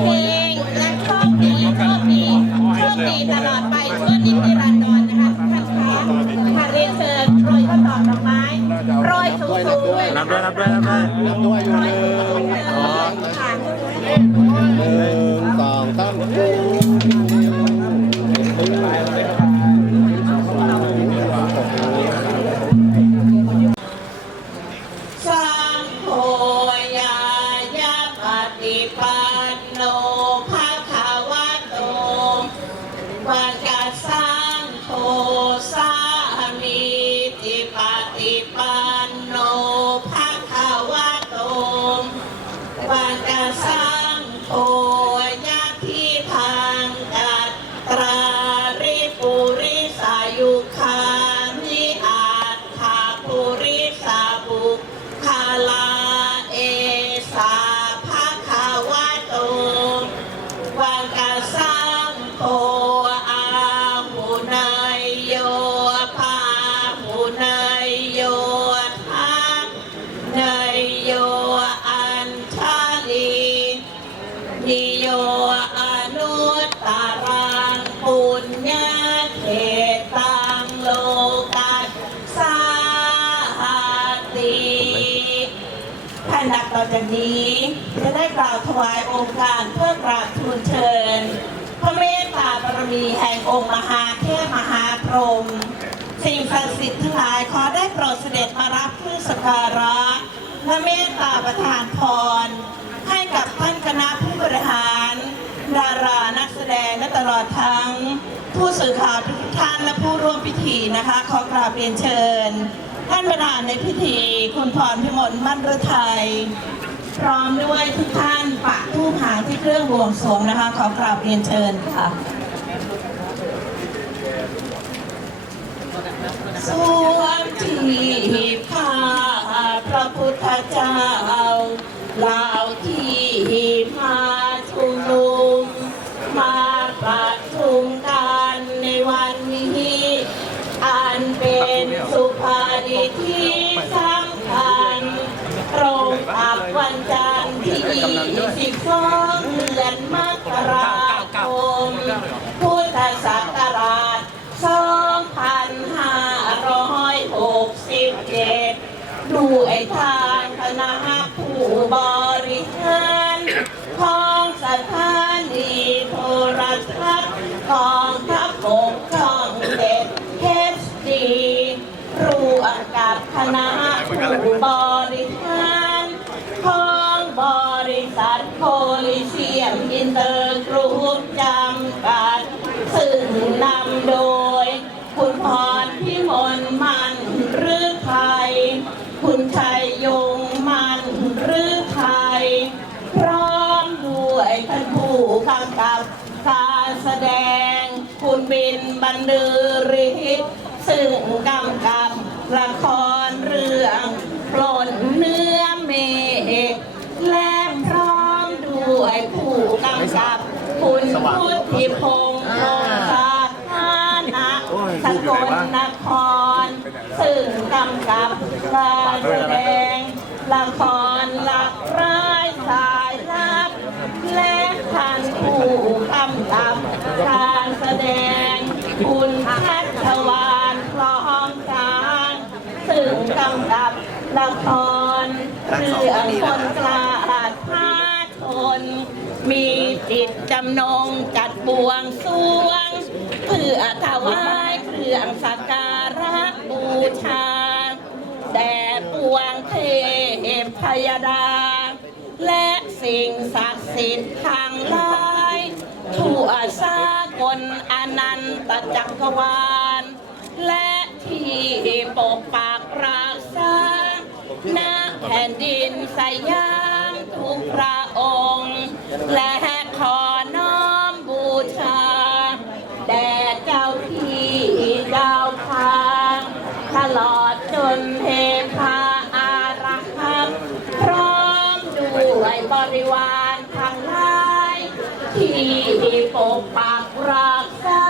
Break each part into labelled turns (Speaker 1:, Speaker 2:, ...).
Speaker 1: Amen. ท่านดักต่อจากนี้ จะได้กล่าวถวายองค์การเพื่อกราบทูลเชิญ พระเมตตาบารมีแห่งองค์มหาเทพมหาพรหมสิ่งศักดิ์สิทธิ์ทั้งหลายขอได้โปรดเสด็จมารับเพื่อสกการะและเมตตาประทานพร ให้กับท่านคณะผู้บริหาร ดารานักแสดงและตลอดทั้ง ผู้สื่อข่าวทุกท่านและผู้ร่วมพิธีนะคะ ขอกราบเรียนเชิญ ท่านประธานในพิธี คุณพรพิมลมั่นฤทัยพร้อมด้วยทุกท่านปะทูปหางที่เครื่องบวงสรวงนะคะ ขอกราบเรียนเชิญค่ะ สวมที่ผ้า มกราคมพุทธศักราช 2567 ด้วยทางคณะผู้บริหารของสถานีโทรทัศน์กองทัพบกช่องเด็ดเฮสดีรวมกับคณะผู้บริหาร โดย คุณพรพิมลมันรื้อไทย คุณชัยยงมันรื้อไทย พร้อมด้วยท่านผู้กำกับการแสดง คุณบินบรรลือฤทธิ์ซึ่งกำกับละครเรื่องปล้นเนื้อเมฆและพร้อมด้วยผู้กำกับคุณพุทธิพงศ์ สกลนครซึ่งกำกับการแสดง ละครหลักร้ายสายลับ และท่านผู้กำกับการแสดง คุณพัชวานคลองกางซึ่งกำกับละครเรื่องคนกล้าท้าชนมีจิตจำนงจัดบวงสวง รือถวายเครื่องสักการะบูชา แด่ปวงเทพพยดา และสิ่งศักดิ์สิทธิ์ทางหลายทั่วสากลอนันตจักรวาล และที่ปกปักรักษาณแผ่นดินสยามทุกพระองค์ และขอน้อ ปกปักรักษา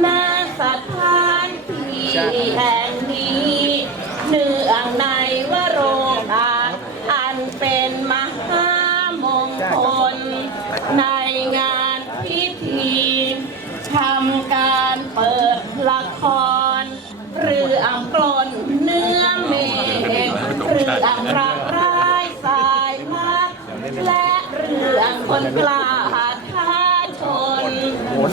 Speaker 1: หน้าสถานที่แห่งนี้เนื่องในวโรกาอันเป็นมหามงคล ในงานพิธีทำการเปิดละคร หรืออังกลนเนื้อเมฆหรืออังรักร้ายสายมากและเรื่องคนกลา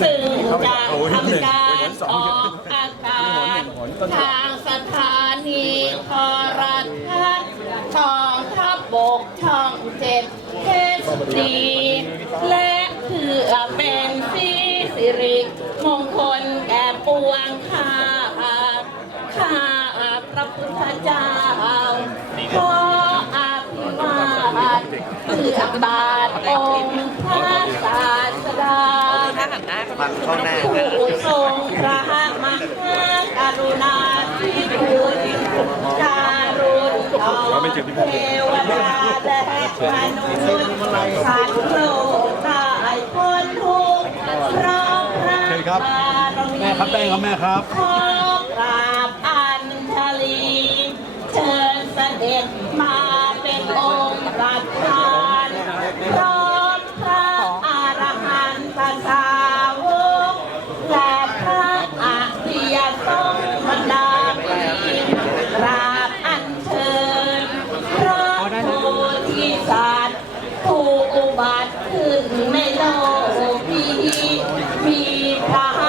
Speaker 1: ซึ่งจะทำการออกอากาศทางสถานีโทรทัศน์กองทัพบกช่องเจ็ดเทสดีและเพื่อเป็นสีสิริมงคลแก่ปวงข้าข้าพระพุทธเจ้าขออภิวาทเพื่อบาทองค์
Speaker 2: มันเข้าหน้า
Speaker 1: ผู้ทรงพระมหากรุณาธิคุณการุณต่อเทวดาและมนุษย์สัตว์โลกได้พ้นทุกข์เพราะพระบารมี
Speaker 3: แม่ครับแป้งครับ
Speaker 1: ธิสัตว์ผู้อุบัติขึ้นในโลกนี้มีพระอ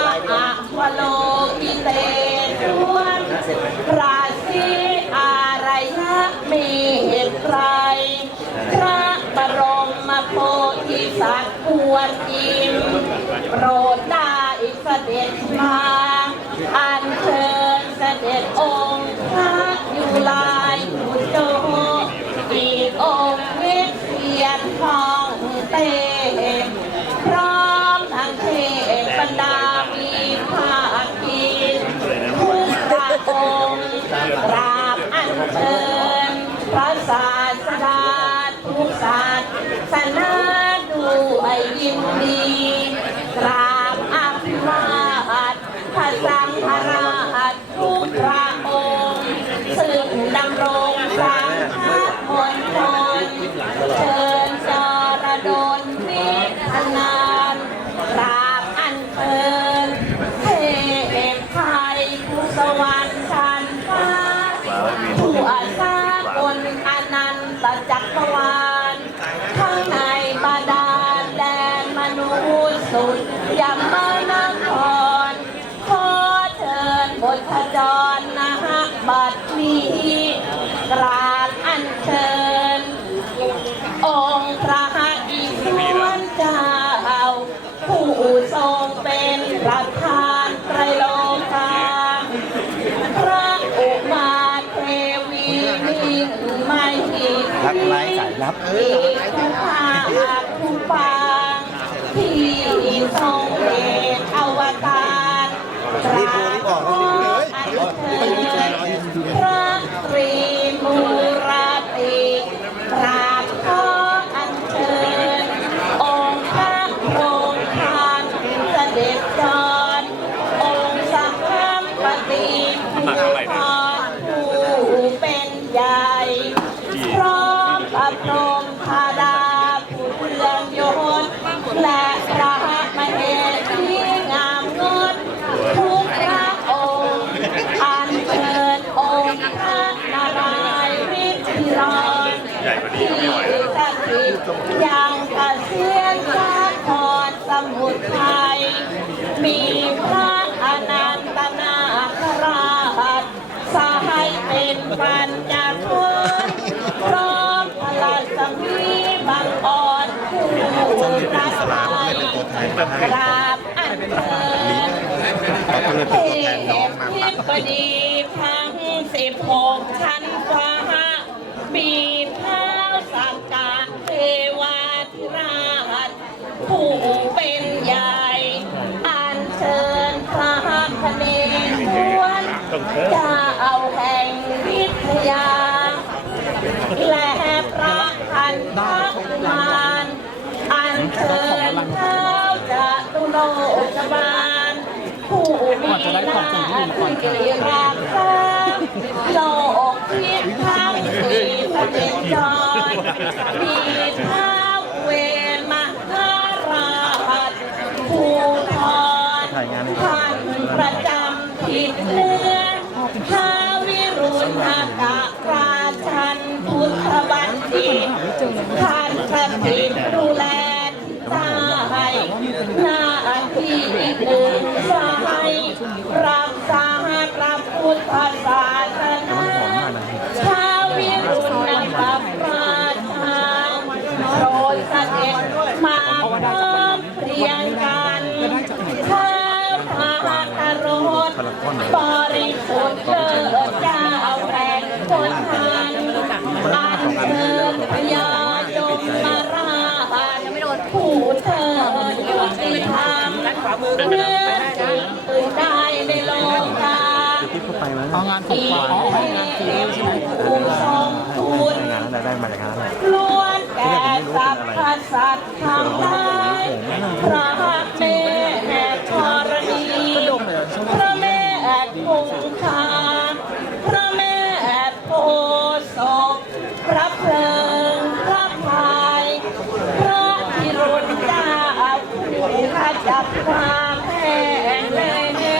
Speaker 1: วโลกิเตศวรราศีอารยะเมตไรพระบรมโพธิสัตว์อวดอิมโปรดได้เสด็จมาาสดาทุกศาสตร์สนาด้วยยินดีกราบอภิวาทพระสังฆราชทุกพระองค์สืบดำรงสังฆมณฑลเชิญ ร้สายลั
Speaker 2: บ
Speaker 1: ที่ผู้พาผู้ปางที่ทรงเดชอวตารกราบขออัญเชิญพระตรีมูรติกราบขออัญเชิญองค์พระโรงทานเสด็จจรองค์สังฆปฏิผู้พ ไทย มีพระอนันตนาคราชสายเป็นปัญจทนพร้อมพลังสมีบางอ่อนผู้รักใครกราบอันเชิญเทพบดีทั้งสิบหกชั้นฟ้ามีเท้าสักกะเทวาธิราชผู้ รเจ้าแห่งวิทยาและพระพันธกุมารอันเชิญเท้าจะตุโลกบาลผู้มีหน้าที่รักษาโลกทิศทั้งสี่เสด็จจรมีเท้าเวรมหาราชผู้ทรท่านประจำ ทิศเหนือพาวิรุณหากะราชันพุทธบัณฑิตท่านสถิตดูแลตาให้หน้าที่อีกหนึ่งสายรักษาพระพุทธศาสนา พญายมมาราชผู้เธอยุติธรรมเนื้อสิ่งอื่นได้ในโลกา
Speaker 4: เอางานของ
Speaker 1: อี
Speaker 4: ขวัญ
Speaker 1: กให้ผู้ทรงคุณ
Speaker 2: งานอะไรได้มาจากงานอะไร
Speaker 1: ล้วนแต่สัพพสัตว์ทั้งหลายพระแม่ ดับความแห้งน่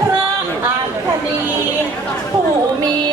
Speaker 1: เพระอัคนีผู้มี